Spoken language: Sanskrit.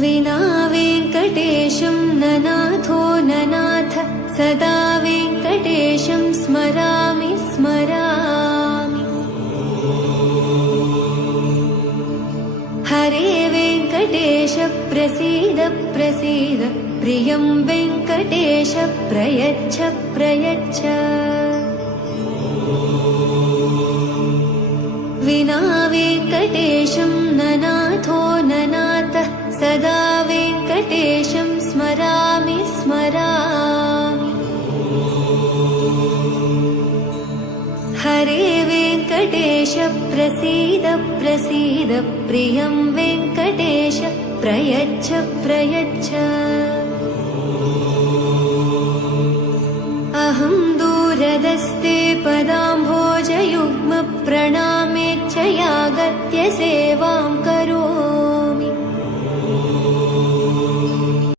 विना वेङ्कटेशं ननाथो ननाथ सदा वेङ्कटेशं स्मरामि स्मरामि। हरे वेङ्कटेश प्रसीद प्रसीद प्रियं वेङ्कटेश प्रयच्छ प्रयच्छ। विना वेङ्कटेशं ननाथो ननाथ सदा वेङ्कटेशं स्मरामि स्मरामि। हरे वेङ्कटेश प्रसीद प्रसीद प्रियं वेङ्कटेश प्रयच्छ प्रयच्छ। अहं दूरदस्ते पदाम्भोजयुग्म प्रणामेच्छयागत्य सेवां करोमि।